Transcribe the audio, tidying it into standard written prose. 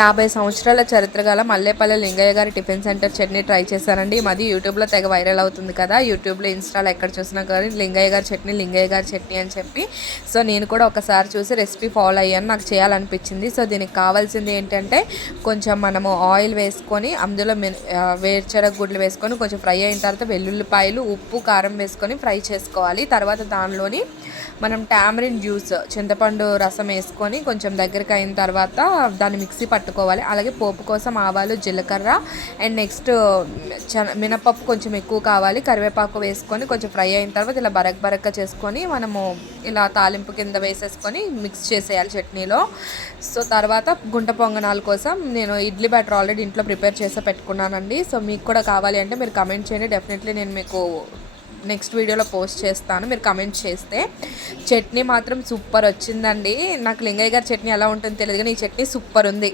50 సంవత్సరాల చరిత్ర గల మల్లేపల్లి లింగయ్య గారి టిఫిన్ సెంటర్ చట్నీ ట్రై చేశానండి. మాది యూట్యూబ్లో తెగ వైరల్ అవుతుంది కదా, యూట్యూబ్లో ఇన్స్టాలో ఎక్కడ చూసినా కానీ లింగయ్య గారి చట్నీ అని చెప్పి. సో నేను కూడా ఒకసారి చూసి రెసిపీ ఫాలో అయ్యాను, నాకు చేయాలనిపించింది. సో దీనికి కావాల్సింది ఏంటంటే కొంచెం మనము ఆయిల్ వేసుకొని అందులో వేరుశనగ గుడ్లు వేసుకొని కొంచెం ఫ్రై అయిన తర్వాత వెల్లుల్లిపాయలు, ఉప్పు, కారం వేసుకొని ఫ్రై చేసుకోవాలి. తర్వాత దానిలోని మనం టామరిన్ జ్యూస్, చింతపండు రసం వేసుకొని కొంచెం దగ్గరికి అయిన తర్వాత దాన్ని మిక్సీ పట్టుకోవాలి. అలాగే పోపు కోసం ఆవాలు, జీలకర్ర అండ్ నెక్స్ట్ మినపప్పు కొంచెం ఎక్కువ కావాలి, కరివేపాకు వేసుకొని కొంచెం ఫ్రై అయిన తర్వాత ఇలా బరక్గా చేసుకొని మనము ఇలా తాలింపు కింద వేసేసుకొని మిక్స్ చేసేయాలి చట్నీలో. సో తర్వాత గుంట పొంగనాల కోసం నేను ఇడ్లీ బ్యాటర్ ఆల్రెడీ ఇంట్లో ప్రిపేర్ చేసి పెట్టుకున్నానండి. సో మీకు కూడా కావాలి అంటే మీరు కమెంట్ చేయండి, డెఫినెట్లీ నేను మీకు నెక్స్ట్ వీడియోలో పోస్ట్ చేస్తాను మీరు కమెంట్ చేస్తే. చట్నీ మాత్రం సూపర్ వచ్చిందండి. నాకు లింగయ్య గారి చట్నీ ఎలా ఉంటుందో తెలియదు కానీ ఈ చట్నీ సూపర్ ఉంది.